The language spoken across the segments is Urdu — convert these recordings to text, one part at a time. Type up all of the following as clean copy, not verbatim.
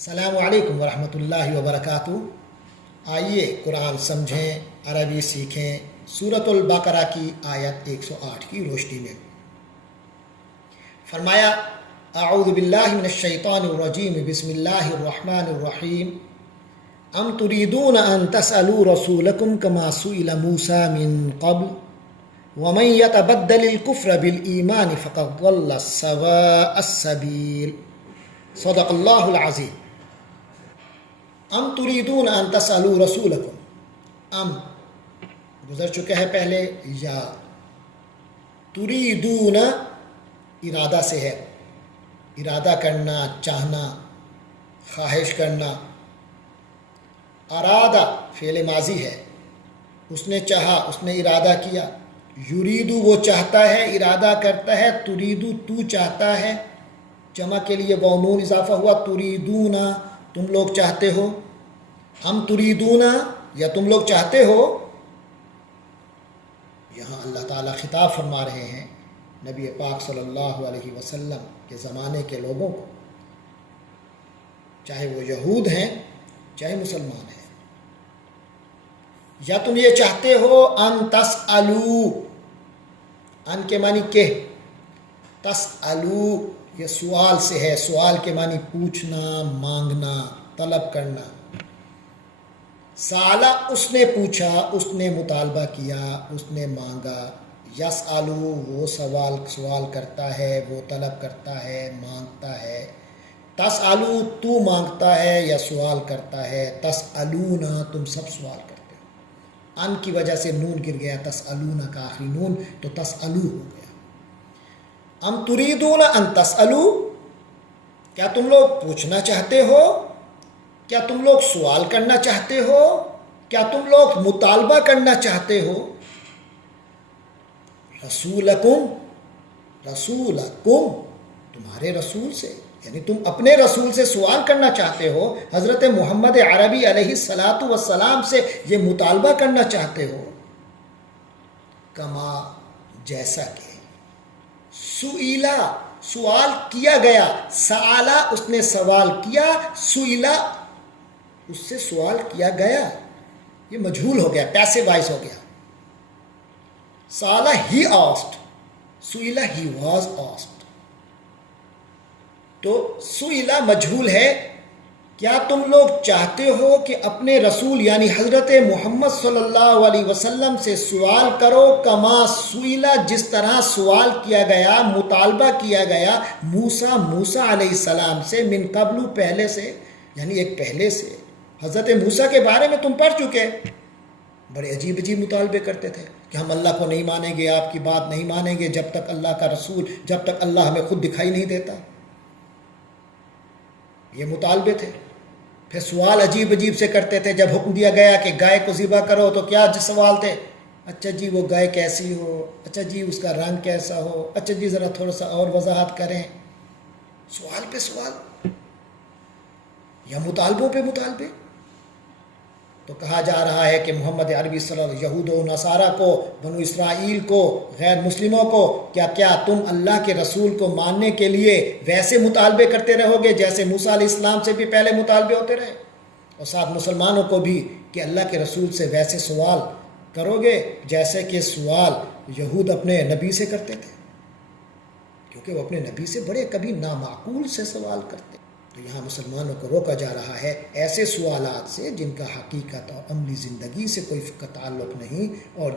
السلام علیکم ورحمۃ اللہ وبرکاتہ۔ آئیے قرآن سمجھیں، عربی سیکھیں۔ سورۃ البقرہ کی آیت 108 کی روشنی میں فرمایا، اعوذ باللہ من الشیطان الرجیم، بسم اللہ الرحمن الرحیم۔ ام تريدون ان تسألوا رسولکم کما سئل موسیٰ من قبل ومن يتبدل الكفر بالایمان فقد ضل سواء السبیل۔ صدق اللہ العظیم۔ ام تريدون ان تسألوا رسولکم، ام گزر چکا ہے پہلے، یا تريدون ارادہ سے ہے، ارادہ کرنا، چاہنا، خواہش کرنا۔ ارادہ فعل ماضی ہے، اس نے چاہا، اس نے ارادہ کیا۔ یریدو وہ چاہتا ہے، ارادہ کرتا ہے۔ تریدو تو چاہتا ہے، جمع کے لیے واو نون اضافہ ہوا، تریدون تم لوگ چاہتے ہو۔ ہم تریدون یا تم لوگ چاہتے ہو۔ یہاں اللہ تعالیٰ خطاب فرما رہے ہیں نبی پاک صلی اللہ علیہ وسلم کے زمانے کے لوگوں کو، چاہے وہ یہود ہیں چاہے مسلمان ہیں۔ یا تم یہ چاہتے ہو ان تسألو، ان کے معنی کہ، تسألو یہ سوال سے ہے، سوال کے معنی پوچھنا، مانگنا، طلب کرنا۔ سالا اس نے پوچھا، اس نے مطالبہ کیا، اس نے مانگا۔ یسألو وہ سوال کرتا ہے، وہ طلب کرتا ہے، مانگتا ہے۔ تسألو تو مانگتا ہے یا سوال کرتا ہے۔ تسألون تم سب سوال کرتے ہو۔ ان کی وجہ سے نون گر گیا، تسألون کا آخری نون، تو تسألو ہو گیا۔ ام تریدون ان تسألو، کیا تم لوگ پوچھنا چاہتے ہو؟ کیا تم لوگ سوال کرنا چاہتے ہو؟ کیا تم لوگ مطالبہ کرنا چاہتے ہو؟ رسولکم، رسولکم تمہارے رسول سے، یعنی تم اپنے رسول سے سوال کرنا چاہتے ہو، حضرت محمد عربی علیہ الصلاۃ والسلام سے یہ مطالبہ کرنا چاہتے ہو۔ کما جیسا کہ، سئیلا سوال کیا گیا، سآلا اس نے سوال کیا، سئیلا اس سے سوال کیا گیا۔ یہ مجہول ہو گیا، پیسو وائس ہو گیا۔ سآلا ہی آسٹ، سئیلا ہی واز آسٹ۔ تو سئیلا مجہول ہے۔ کیا تم لوگ چاہتے ہو کہ اپنے رسول یعنی حضرت محمد صلی اللہ علیہ وسلم سے سوال کرو، کما سئیلا جس طرح سوال کیا گیا، مطالبہ کیا گیا، موسیٰ علیہ السلام سے، من قبل پہلے سے، یعنی ایک پہلے سے۔ حضرت موسیٰ کے بارے میں تم پڑھ چکے، بڑے عجیب عجیب مطالبے کرتے تھے کہ ہم اللہ کو نہیں مانیں گے، آپ کی بات نہیں مانیں گے جب تک اللہ کا رسول، جب تک اللہ ہمیں خود دکھائی نہیں دیتا۔ یہ مطالبے تھے۔ پھر سوال عجیب عجیب سے کرتے تھے۔ جب حکم دیا گیا کہ گائے کو ذبح کرو تو کیا سوال تھے؟ اچھا جی وہ گائے کیسی ہو، اچھا جی اس کا رنگ کیسا ہو، اچھا جی ذرا تھوڑا سا اور وضاحت کریں۔ سوال پہ سوال یا مطالبوں پہ مطالبے۔ تو کہا جا رہا ہے کہ محمد عربی صلی اللہ علیہ وسلم، یہود و نصارہ کو، بنو اسرائیل کو، غیر مسلموں کو، کیا تم اللہ کے رسول کو ماننے کے لیے ویسے مطالبے کرتے رہو گے جیسے موسیٰ علیہ السلام سے بھی پہلے مطالبے ہوتے رہے؟ اور ساتھ مسلمانوں کو بھی کہ اللہ کے رسول سے ویسے سوال کرو گے جیسے کہ سوال یہود اپنے نبی سے کرتے تھے، کیونکہ وہ اپنے نبی سے بڑے کبھی نامعقول سے سوال کرتے۔ تو یہاں مسلمانوں کو روکا جا رہا ہے ایسے سوالات سے جن کا حقیقت اور عملی زندگی سے کوئی تعلق نہیں، اور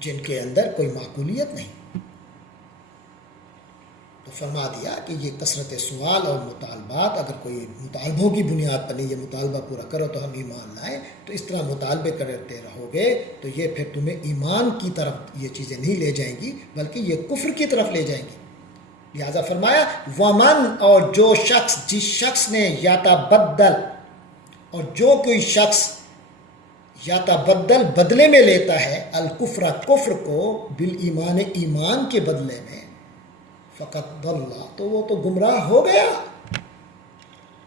جن کے اندر کوئی معقولیت نہیں۔ تو فرما دیا کہ یہ کثرت سوال اور مطالبات، اگر کوئی مطالبوں کی بنیاد پر نہیں یہ مطالبہ پورا کرو تو ہم ایمان لائیں، تو اس طرح مطالبے کرتے رہو گے تو یہ پھر تمہیں ایمان کی طرف یہ چیزیں نہیں لے جائیں گی، بلکہ یہ کفر کی طرف لے جائیں گی۔ لہذا فرمایا ومن، اور جو شخص، جس شخص نے یتبدل، اور جو کوئی شخص یتبدل بدلے میں لیتا ہے، الکفر کفر کو، بالایمان ایمان کے بدلے میں، فقط ضل تو وہ تو گمراہ ہو گیا۔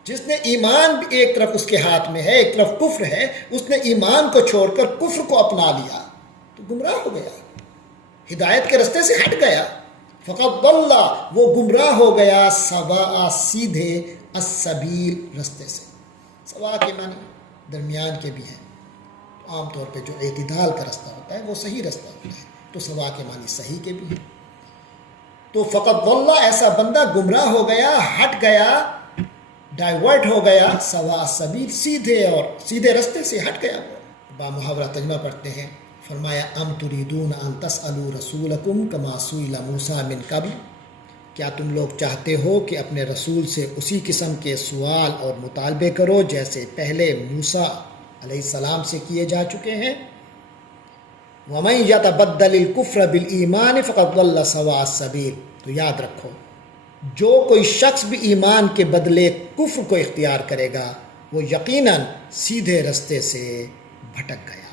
جس نے ایمان ایک طرف اس کے ہاتھ میں ہے، ایک طرف کفر ہے، اس نے ایمان کو چھوڑ کر کفر کو اپنا لیا تو گمراہ ہو گیا، ہدایت کے رستے سے ہٹ گیا۔ فقط ضل وہ گمراہ ہو گیا سوا سیدھے السبیل رستے سے. سوا کے معنی درمیان کے بھی ہیں. عام طور پہ جو اعتدال کا رستہ ہوتا ہے وہ صحیح رستہ ہوتا ہے, تو سوا کے معنی صحیح کے بھی ہیں. تو فقط ضل ایسا بندہ گمراہ ہو گیا, ہٹ گیا, ڈائیورٹ ہو گیا, سوا السبیل سیدھے رستے سے ہٹ گیا. با محاورہ ترجمہ پڑھتے ہیں. فرمایا ام تریدون ان تسألوا رسولکم کما سئل موسیٰ من قبل, کیا تم لوگ چاہتے ہو کہ اپنے رسول سے اسی قسم کے سوال اور مطالبے کرو جیسے پہلے موسیٰ علیہ السلام سے کیے جا چکے ہیں. وَمَن يَتَبَدَّلِ الْكُفْرَ بِالْإِيمَانِ فَقَدْ ضَلَّ سَوَاءَ السَّبِيلِ. تو یاد رکھو, جو کوئی شخص بھی ایمان کے بدلے کفر کو اختیار کرے گا وہ یقیناً سیدھے رستے سے بھٹک گیا.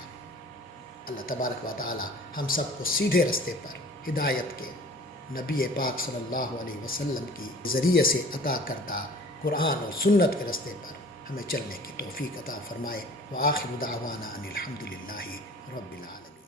اللہ تبارک و تعالی ہم سب کو سیدھے رستے پر ہدایت کے نبی پاک صلی اللہ علیہ وسلم کی ذریعے سے عطا کردہ قرآن اور سنت کے رستے پر ہمیں چلنے کی توفیق عطا فرمائے. وآخر دعوانا ان الحمد للہ رب العالمین.